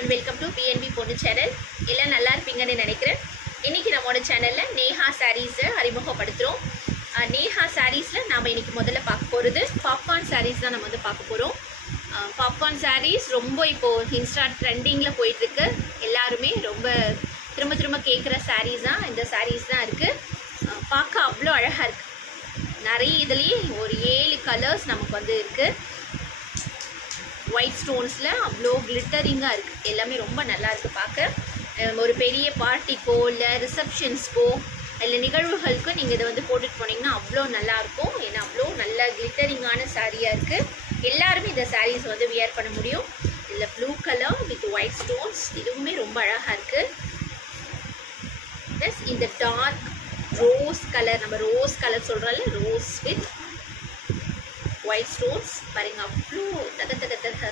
and welcome to BNB பொண்ணு channel. எல்லாம் நல்லா இருப்பீங்கன்னு நினைக்கிறேன். இன்னைக்கு நம்மளோட சேனல்ல நேஹா சாரீஸ் அறிமுகப்படுத்துறோம். நேஹா சாரீஸ்ல நாம இன்னைக்கு முதல்ல பார்க்க போறது பாப்கார்ன் சாரீஸ் தான் நம்ம வந்து பார்க்க போறோம். பாப்கார்ன் சாரீஸ் ரொம்ப இப்போ இன்ஸ்டா ட்ரெண்டிங்ல போயிட்டு இருக்கு. எல்லாருமே ரொம்ப திரும்ப கேட்குற சாரீஸ் தான் இந்த சாரீஸ் தான் இருக்கு. பார்க்க அவ்வளோ அழகா இருக்கு. நிறைய இதுலேயே ஒரு 7 கலர்ஸ் நமக்கு வந்து இருக்கு. ஒயிட் ஸ்டோன்ஸில் அவ்வளோ கிளிட்டரிங்காக இருக்குது. எல்லாமே ரொம்ப நல்லா இருக்குது பார்க்க. ஒரு பெரிய பார்ட்டிக்கோ இல்லை ரிசப்ஷன்ஸ்க்கோ இல்லை நிகழ்வுகளுக்கும் நீங்கள் இதை வந்து போட்டுட்டு போனீங்கன்னா அவ்வளோ நல்லாயிருக்கும். ஏன்னா அவ்வளோ நல்ல கிளிட்டரிங்கான சாரியாக இருக்குது. எல்லாருமே இந்த சாரீஸ் வந்து வியர் பண்ண முடியும். இதில் blue colour with white stones, இதுவுமே ரொம்ப அழகாக இருக்குது. ப்ளஸ் இந்த டார்க் ரோஸ் கலர், நம்ம ரோஸ் கலர் சொல்கிறோம்ல, ரோஸ் வித் ஒயிட் ஸ்டோன்ஸ் பாருங்க, அவ்வளோ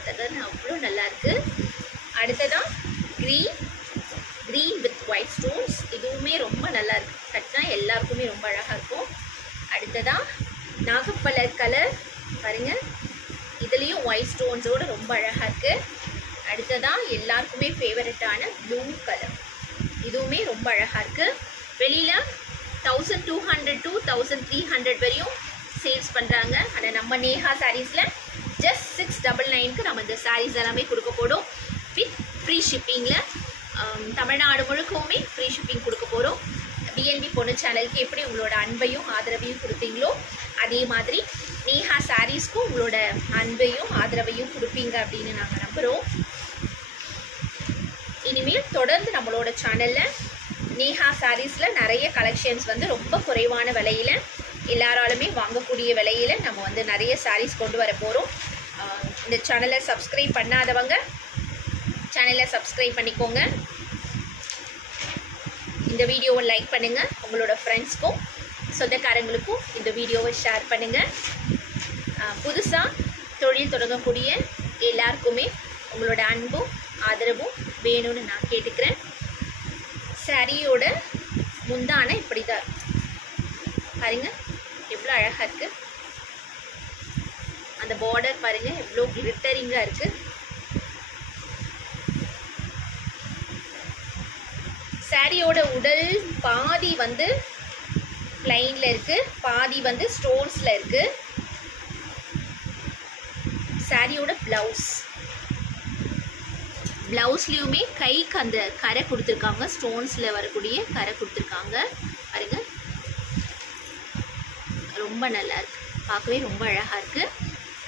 தகன்னு அவ்வளோ நல்லா இருக்கு. அடுத்ததான் க்ரீன் வித் ஒயிட் ஸ்டோன்ஸ், இதுவுமே ரொம்ப நல்லா இருக்கு. கட்டினா எல்லாருக்குமே ரொம்ப அழகாக இருக்கும். அடுத்ததான் நாகப்பழ கலர் பாருங்க, இதுலேயும் ஒயிட் ஸ்டோன்ஸோடு ரொம்ப அழகாக இருக்கு. அடுத்ததான் எல்லாருக்குமே ஃபேவரட்டான ப்ளூ கலர், இதுவுமே ரொம்ப அழகாக இருக்கு. வெளியில் 1200 to 1300 வரையும் சேல்ஸ் பண்ணுறாங்க. ஆனால் நம்ம நேஹா சாரீஸில் ஜஸ்ட் 699க்கு நம்ம இந்த சாரீஸ் எல்லாமே கொடுக்க போகிறோம். வித் ஃப்ரீ ஷிப்பிங்கில் தமிழ்நாடு முழுக்கவுமே ஃப்ரீ ஷிப்பிங் கொடுக்க போகிறோம். பிஎன்பி பொண்ணு சேனலுக்கு எப்படி உங்களோட அன்பையும் ஆதரவையும் கொடுப்பீங்களோ அதே மாதிரி நேஹா சாரீஸ்க்கும் உங்களோட அன்பையும் ஆதரவையும் கொடுப்பீங்க அப்படின்னு நாங்கள் நம்புகிறோம். இனிமேல் தொடர்ந்து நம்மளோட சேனலில் நேஹா சாரீஸில் நிறைய கலெக்ஷன்ஸ் வந்து ரொம்ப குறைவான விலையில், எல்லாராலுமே வாங்கக்கூடிய விலையில் நம்ம வந்து நிறைய சாரீஸ் கொண்டு வர போகிறோம். இந்த சேனலை சப்ஸ்கிரைப் பண்ணாதவங்க சேனலை சப்ஸ்கிரைப் பண்ணிக்கோங்க. இந்த வீடியோவை லைக் பண்ணுங்கள். உங்களோட ஃப்ரெண்ட்ஸ்க்கும் சொந்தக்காரங்களுக்கும் இந்த வீடியோவை ஷேர் பண்ணுங்கள். புதுசாக தொழில் தொடங்கக்கூடிய எல்லாருக்குமே உங்களோட அன்பும் ஆதரவும் வேணும்னு நான் கேட்டுக்கிறேன். சாரியோட முந்தான இப்படி தான் பாருங்க, எவ்வளோ அழகாக இருக்குது. அந்த பார்டர் பாருங்க எவ்வளோ கிளிட்டரிங்காக இருக்குது. சாரியோட உடல் பாதி வந்து பிளைனில் இருக்குது, பாதி வந்து ஸ்டோன்ஸில் இருக்குது. சாரியோட ப்ளவுஸ்லேயுமே கைக்கு அந்த கரை கொடுத்துருக்காங்க, ஸ்டோன்ஸில் வரக்கூடிய கரை கொடுத்துருக்காங்க பாருங்க, ரொம்ப நல்லா இருக்கு. பார்க்கவே ரொம்ப அழகாக இருக்குது.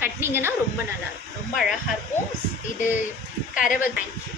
கட்டினீங்கன்னா ரொம்ப நல்லா இருக்கும், ரொம்ப அழகாக இருக்கும். இது கரவை. தேங்க்யூ.